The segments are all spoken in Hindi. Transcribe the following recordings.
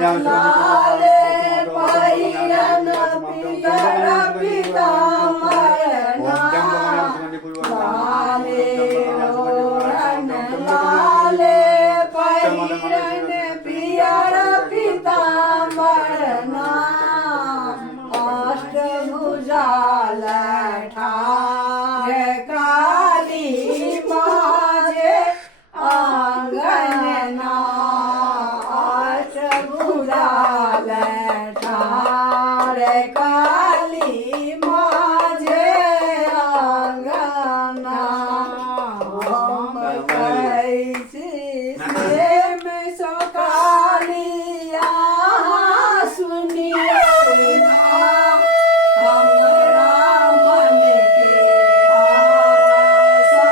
Yang पूजाल ठार काली माझे अंगना पूजाल ठार काली माझे अंगना कैसी प्रेम सो कालिया सुनिए हमरा मन के आशा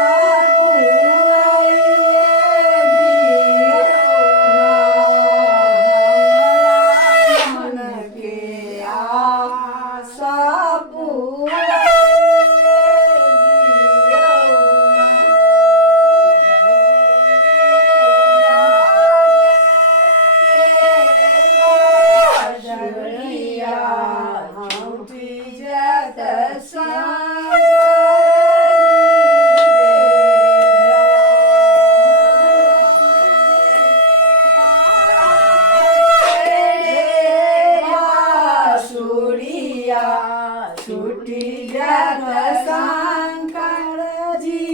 छुट्टी जात शंकर जी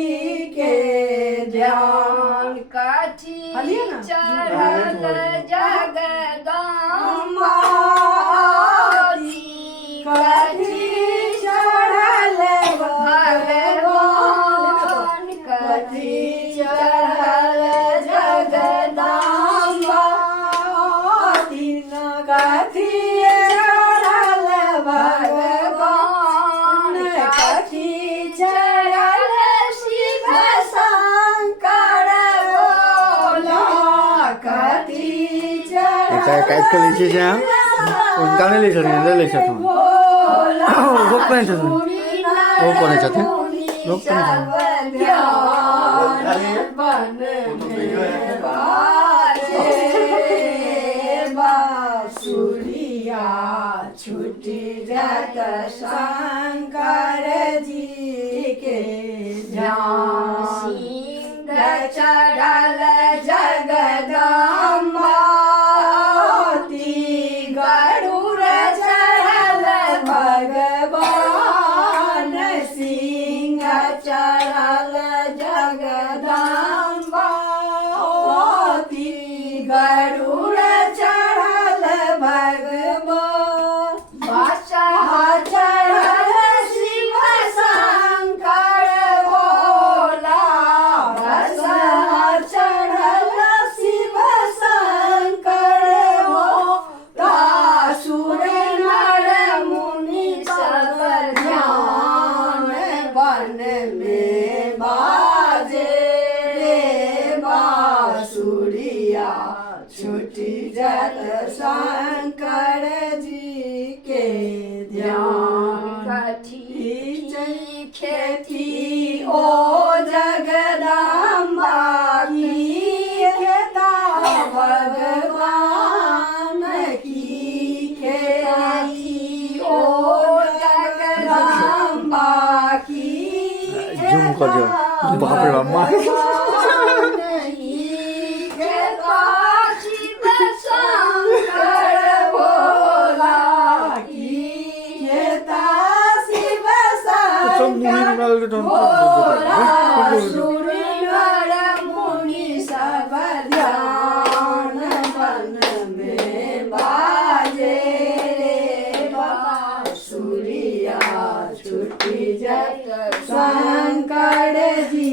के ध्यान काठी चढ़ल जगदम्बा काठी चढ़ल भगवान काठी चढ़ल जगदम्बा तीन काठी चढ़ल भगवान काठी चढ़ल शिव शंकर भोला काठी काय काय लिखी છે આ ગાને લઈ શકે અંદર લઈ શકે રોક કોને છે રોક કોને છે રોક કોને बांसुरिया छुट्टी जात शंकर जी के ध्यान सिंह चढ़ल जगदम्बा गरुड़ चढ़ल भगवान सिंह चढ़ल जगदम्बा गरुड़ चढ़ल भगवान बादशाह चढ़ल शिव शंकर भोला बादशाह चढ़ल शिव शंकर भोला सुर नर मुनि सब ध्यान बन में बाजे रे बांसुरिया छुट्टी जत शंकर जी के ध्यान खेती ओ जगदम्बा की खेता भगवान की खेती ओ जगदम्बा की ઝૂમ કરજો બાપ રે બાપ માં मुनि सब ध्यान बन में बाजे रे बांसुरिया छुट्टी जत शंकर जी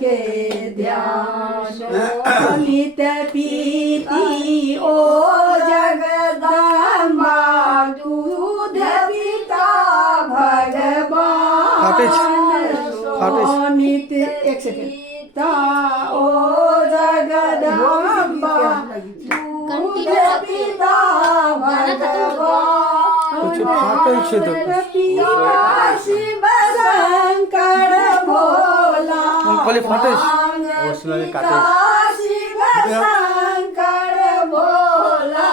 के ध्यान नित पीती ओ जगदम्बा दूध पिता भगवान नित एक सेकंड ता ओ जगदम्बा दूध पिता भगवान शिव शंकर भोला शिव शंकर भोला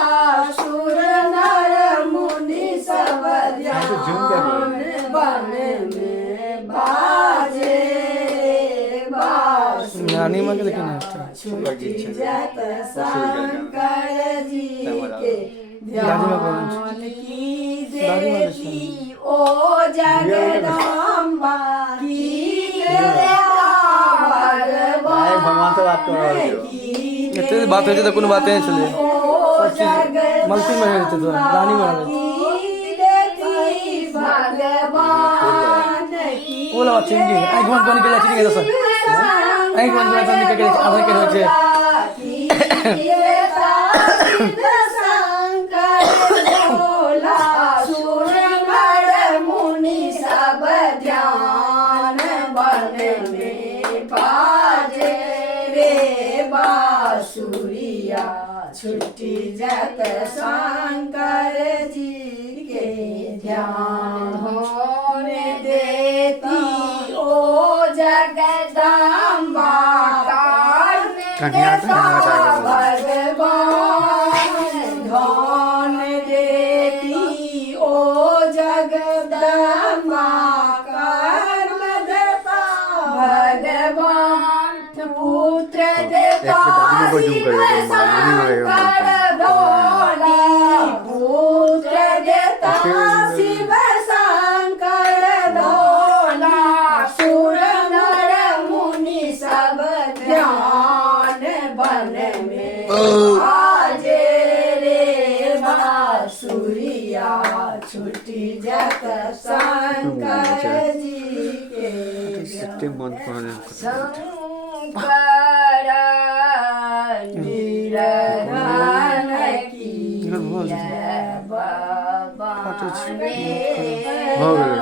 सुर नर मुनि सब ध्यान बन में बाजे नानी मां के लेकिन छुट्टी जत शंकर जी के ध्यान की देती ओ जगदम्बा की भगवान से बात करो इतनी बात होती तो कोनो बातें नहीं चले मल्टी में रहते तो रानी में रहते भगवान वो लगा चिंगी आई घुमान कोनी के चिंगी के सर आई घुमान कोनी के आधा के होचे शंकर भोला सुर नर मुनि सब ध्यान बन में बाजे रे बांसुरिया छुट्टी जत शंकर जी के ध्यान होने देती ओ जगदम्बा भगवान धन देती ओ जगदम्बा कर्म देता भगवान पुत्र देता पुत्र देता शिव शंकर धोला सुर नर मुनि सब ध्यान बन में आजे रे बांसुरिया छुट्टी जत शंकर जी के सिस्टम बंद कर शंकर निरधन की बाबा हो गया